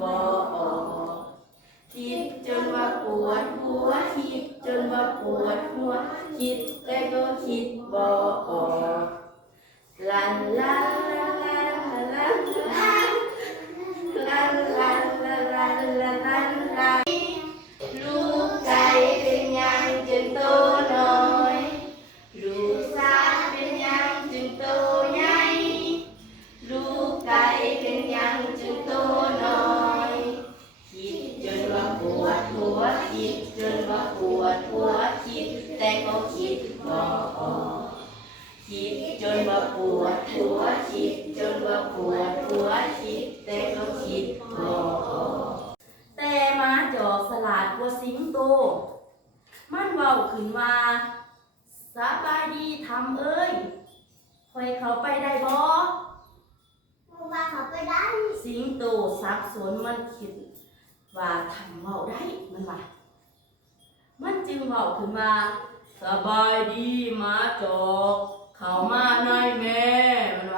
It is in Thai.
บ่ออกคิดจนว่าปวดหัวคิดจนว่าปวดหัวคิดแต่ก็คิดบ่ออกลันลันลันลันลันลันลันลันลันลันลันลันลูกไก่เป็นยังจนโตน้อยลูกสาเป็นยังจนโตใหญ่ลูกไก่เป็นยังจนโตน้อยคิดจนว่าปวดหัวคิดจนว่าปวดหัวคิดแต่ก็คิดบ่ออกคิดจนว่าปวดหัวคิดจนว่าปวดหัวคิดแต่ก็คิดบ่ออกแต่มาจอกสลัดกว่าสิงโตมันเว้าขึ้นว่าสบายดีทำเอ้ยคอยเขาไปได้บ่ว่าเขาไปได้สิงโตสับสนมันคิดว่าทำเว้าได้มันว่ามันจึงเว้าขึ้นมาสบายดีมาจอกเข้ามาหน่อยแม่มันว่า